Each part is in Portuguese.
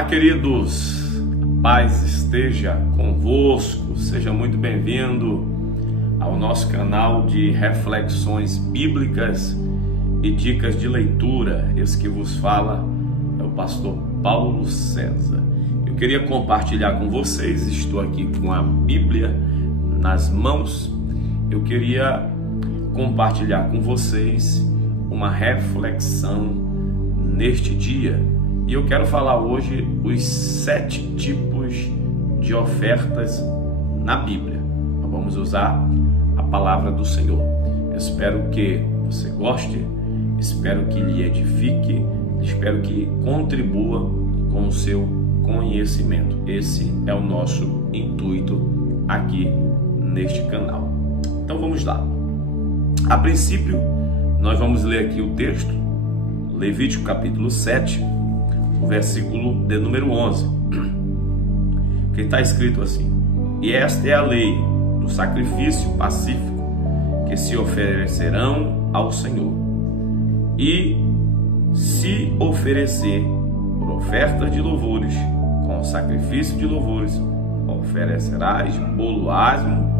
Olá, queridos, a paz esteja convosco, seja muito bem-vindo ao nosso canal de reflexões bíblicas e dicas de leitura. Esse que vos fala é o pastor Paulo César. Eu queria compartilhar com vocês, estou aqui com a Bíblia nas mãos, eu queria compartilhar com vocês uma reflexão neste dia. E eu quero falar hoje os 7 tipos de ofertas na Bíblia. Nós vamos usar a palavra do Senhor. Eu espero que você goste, espero que lhe edifique, espero que contribua com o seu conhecimento. Esse é o nosso intuito aqui neste canal. Então vamos lá. A princípio, nós vamos ler aqui o texto, Levítico capítulo 7, o versículo de número 11, que está escrito assim: e esta é a lei do sacrifício pacífico que se oferecerão ao Senhor. E se oferecer por ofertas de louvores, com sacrifício de louvores, oferecerás bolo asmo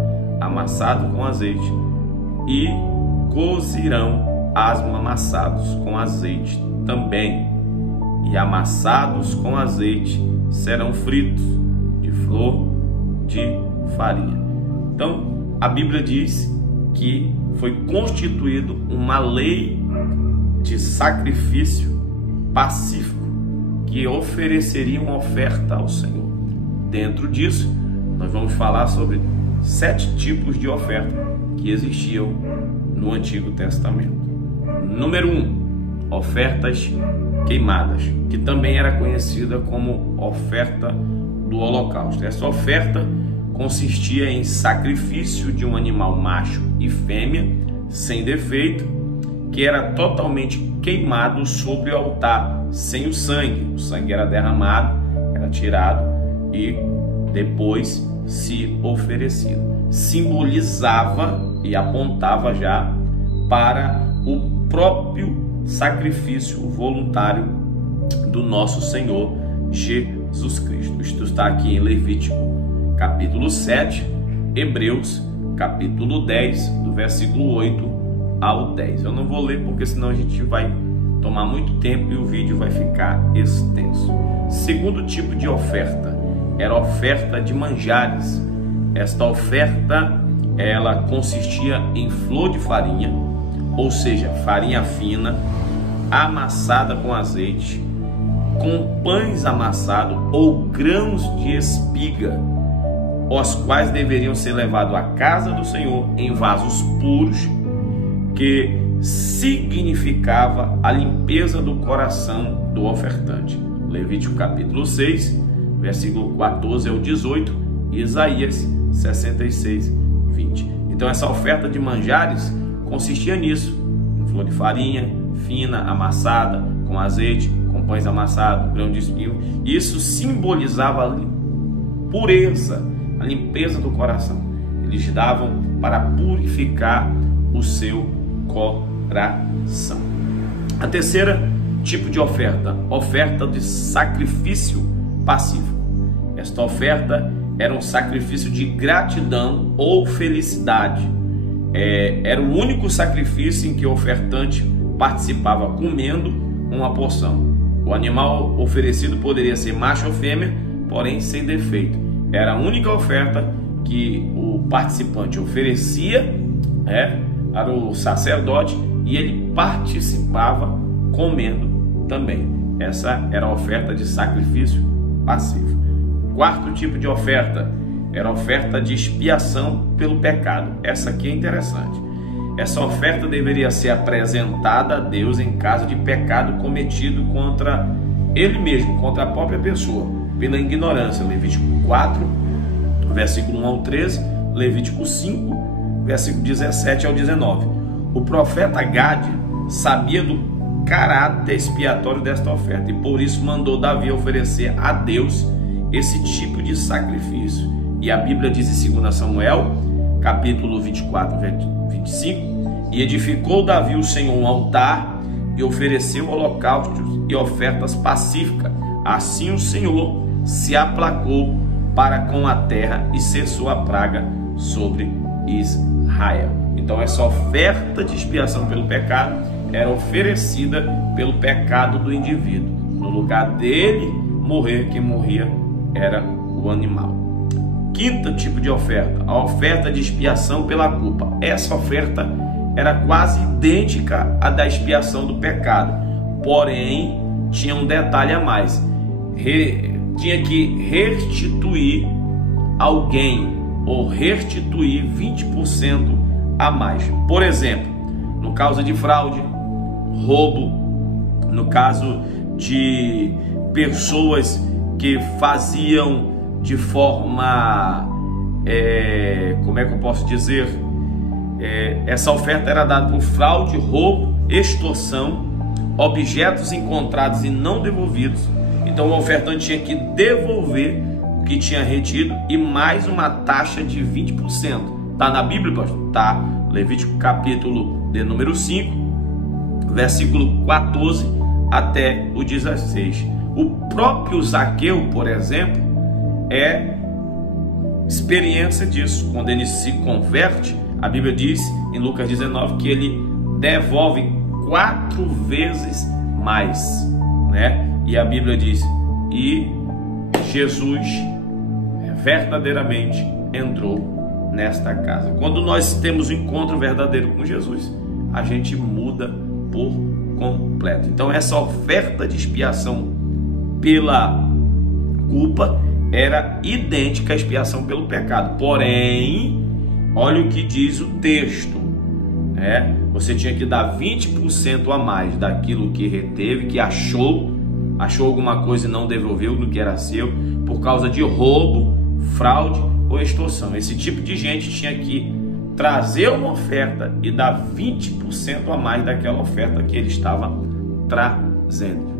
amassado com azeite, e cozirão asmo amassados com azeite também, e amassados com azeite serão fritos de flor de farinha. Então, a Bíblia diz que foi constituído uma lei de sacrifício pacífico que ofereceria uma oferta ao Senhor. Dentro disso, nós vamos falar sobre 7 tipos de oferta que existiam no Antigo Testamento. Número 1, ofertas queimadas, que também era conhecida como oferta do holocausto. Essa oferta consistia em sacrifício de um animal macho e fêmea, sem defeito, que era totalmente queimado sobre o altar, sem o sangue. O sangue era derramado, era tirado e depois se oferecido. Simbolizava e apontava já para o próprio sacrifício voluntário do nosso Senhor Jesus Cristo. Isto está aqui em Levítico capítulo 7, Hebreus capítulo 10, do versículo 8 ao 10. Eu não vou ler porque senão a gente vai tomar muito tempo e o vídeo vai ficar extenso. Segundo tipo de oferta era a oferta de manjares. Esta oferta ela consistia em flor de farinha, ou seja, farinha fina, amassada com azeite, com pães amassados ou grãos de espiga, os quais deveriam ser levados à casa do Senhor em vasos puros, que significava a limpeza do coração do ofertante. Levítico capítulo 6, versículo 14 ao 18, e Isaías 66, 20. Então essa oferta de manjares consistia nisso: flor de farinha fina, amassada, com azeite, com pães amassados, grão de espiga. Isso simbolizava a pureza, a limpeza do coração. Eles davam para purificar o seu coração. A terceira tipo de oferta, oferta de sacrifício pacífico. Esta oferta era um sacrifício de gratidão ou felicidade. Era o único sacrifício em que o ofertante participava comendo uma porção. O animal oferecido poderia ser macho ou fêmea, porém sem defeito. Era a única oferta que o participante oferecia para o sacerdote, e ele participava comendo também. Essa era a oferta de sacrifício pacífico. Quarto tipo de oferta era a oferta de expiação pelo pecado. Essa aqui é interessante. Essa oferta deveria ser apresentada a Deus em caso de pecado cometido contra ele mesmo, contra a própria pessoa, pela ignorância. Levítico 4, versículo 1 ao 13, Levítico 5, versículo 17 ao 19. O profeta Gade sabia do caráter expiatório desta oferta e por isso mandou Davi oferecer a Deus esse tipo de sacrifício. E a Bíblia diz em 2 Samuel, capítulo 24, 25, e edificou Davi o Senhor um altar e ofereceu holocaustos e ofertas pacíficas Assim o Senhor se aplacou para com a terra e cessou a praga sobre Israel. Então essa oferta de expiação pelo pecado era oferecida pelo pecado do indivíduo. No lugar dele morrer, quem morria era o animal. Quinto tipo de oferta, a oferta de expiação pela culpa. Essa oferta era quase idêntica à da expiação do pecado, porém tinha um detalhe a mais. Tinha que restituir alguém ou restituir 20% a mais. Por exemplo, no caso de fraude, roubo, no caso de pessoas que faziam de forma, como é que eu posso dizer, essa oferta era dada por fraude, roubo, extorsão, objetos encontrados e não devolvidos. Então o ofertante tinha que devolver o que tinha retido e mais uma taxa de 20%. Está na Bíblia, pastor? Está. Levítico capítulo de número 5, versículo 14 até o 16. O próprio Zaqueu, por exemplo, é experiência disso. Quando ele se converte, a Bíblia diz em Lucas 19 que ele devolve 4 vezes mais, né? E a Bíblia diz: e Jesus verdadeiramente entrou nesta casa. Quando nós temos um encontro verdadeiro com Jesus, a gente muda por completo. Então essa oferta de expiação pela culpa era idêntica à expiação pelo pecado. Porém, olha o que diz o texto, né? Você tinha que dar 20% a mais daquilo que reteve, que achou alguma coisa e não devolveu no que era seu, por causa de roubo, fraude ou extorsão. Esse tipo de gente tinha que trazer uma oferta e dar 20% a mais daquela oferta que ele estava trazendo.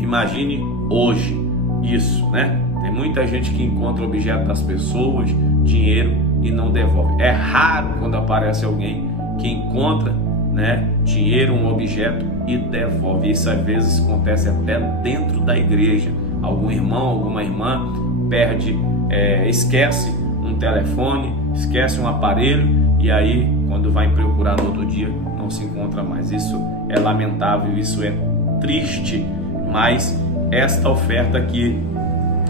Imagine hoje isso, né? Tem muita gente que encontra objeto das pessoas, dinheiro, e não devolve. É raro quando aparece alguém que encontra, né, dinheiro, um objeto e devolve. Isso às vezes acontece até dentro da igreja. Algum irmão, alguma irmã perde, esquece um telefone, esquece um aparelho, e aí quando vai procurar no outro dia não se encontra mais. Isso é lamentável, isso é triste, mas esta oferta aqui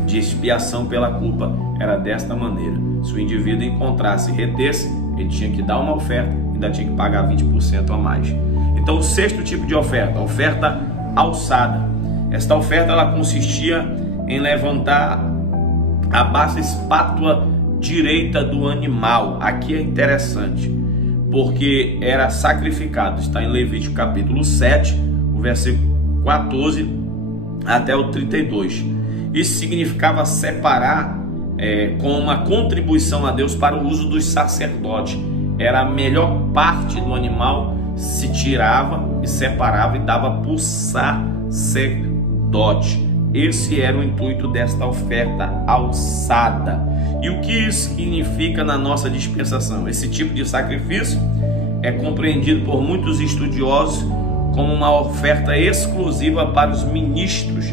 de expiação pela culpa era desta maneira. Se o indivíduo encontrasse e retesse, ele tinha que dar uma oferta e ainda tinha que pagar 20% a mais. Então o sexto tipo de oferta, a oferta alçada. Esta oferta ela consistia em levantar a baixa espátua direita do animal. Aqui é interessante, porque era sacrificado. Está em Levítico capítulo 7, o versículo 14 até o 32. Isso significava separar com uma contribuição a Deus para o uso dos sacerdotes. Era a melhor parte do animal, se tirava e separava e dava para o sacerdote. Esse era o intuito desta oferta alçada. E o que isso significa na nossa dispensação? Esse tipo de sacrifício é compreendido por muitos estudiosos como uma oferta exclusiva para os ministros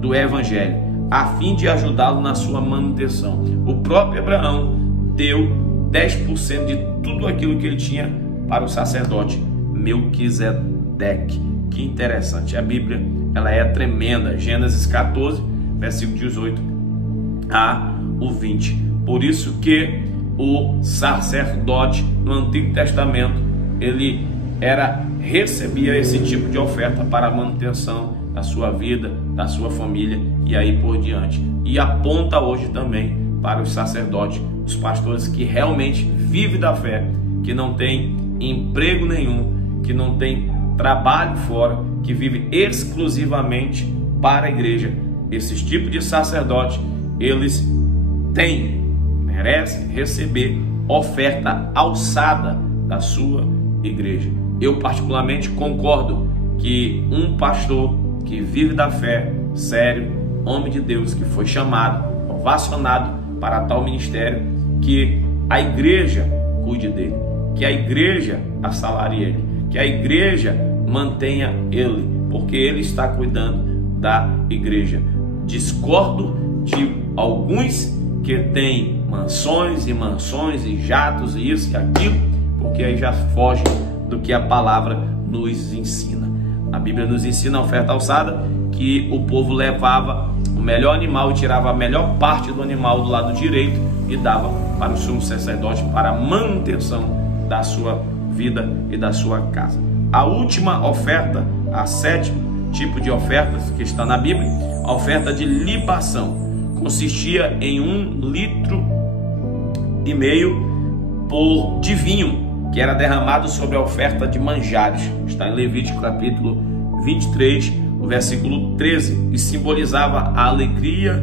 do Evangelho, a fim de ajudá-lo na sua manutenção. O próprio Abraão deu 10% de tudo aquilo que ele tinha para o sacerdote Melquisedeque. Que interessante, a Bíblia ela é tremenda. Gênesis 14, versículo 18 a o 20. Por isso que o sacerdote no Antigo Testamento ele recebia esse tipo de oferta para a manutenção da sua vida, da sua família e aí por diante. E aponta hoje também para os sacerdotes, os pastores que realmente vivem da fé, que não tem emprego nenhum, que não tem trabalho fora, que vive exclusivamente para a igreja. Esses tipos de sacerdotes, eles merecem receber oferta alçada da sua igreja. Eu particularmente concordo que um pastor que vive da fé, sério, homem de Deus, que foi chamado, ovacionado para tal ministério, que a igreja cuide dele, que a igreja assalarie ele, que a igreja mantenha ele, porque ele está cuidando da igreja. Discordo de alguns que têm mansões e mansões e jatos e isso e aquilo, porque aí já foge do que a palavra nos ensina. A Bíblia nos ensina a oferta alçada, que o povo levava o melhor animal e tirava a melhor parte do animal do lado direito e dava para o sumo sacerdote para a manutenção da sua vida e da sua casa. A última oferta, a sétimo tipo de oferta que está na Bíblia, a oferta de libação, consistia em 1,5 litros de vinho, que era derramado sobre a oferta de manjares. Está em Levítico capítulo 23, no versículo 13, e simbolizava a alegria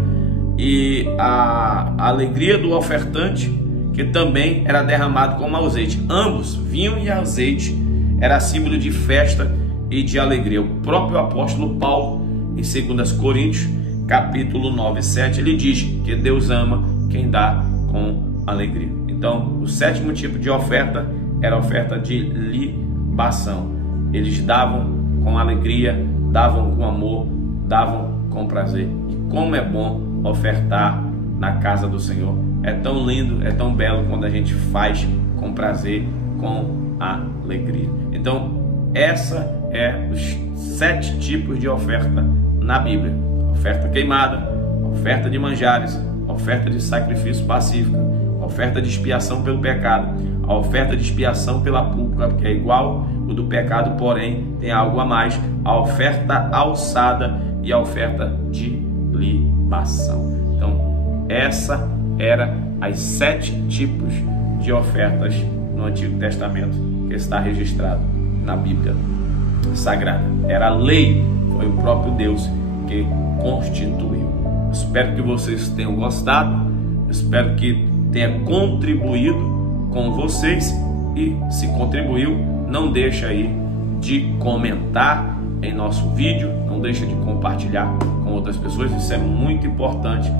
e a alegria do ofertante, que também era derramado como azeite. Ambos, vinho e azeite, era símbolo de festa e de alegria. O próprio apóstolo Paulo, em 2 Coríntios capítulo 9, 7, ele diz que Deus ama quem dá com alegria. Então, o sétimo tipo de oferta era a oferta de libação. Eles davam com alegria, davam com amor, davam com prazer. E como é bom ofertar na casa do Senhor. É tão lindo, é tão belo quando a gente faz com prazer, com alegria. Então, essa é os 7 tipos de oferta na Bíblia: oferta queimada, oferta de manjares, oferta de sacrifício pacífico, oferta de expiação pelo pecado, a oferta de expiação pela culpa, que é igual o do pecado, porém tem algo a mais, a oferta alçada e a oferta de libação. Então, essa era as 7 tipos de ofertas no Antigo Testamento que está registrado na Bíblia Sagrada. Era a lei, foi o próprio Deus que constituiu. Espero que vocês tenham gostado, espero que tenha contribuído com vocês, e se contribuiu, não deixa aí de comentar em nosso vídeo, não deixa de compartilhar com outras pessoas. Isso é muito importante,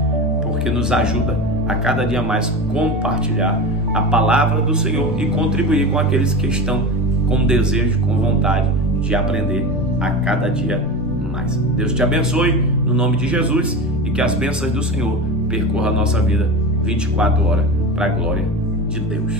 porque nos ajuda a cada dia mais compartilhar a palavra do Senhor e contribuir com aqueles que estão com desejo, com vontade de aprender a cada dia mais. Deus te abençoe no nome de Jesus, e que as bênçãos do Senhor percorram a nossa vida 24 horas para a glória de Deus.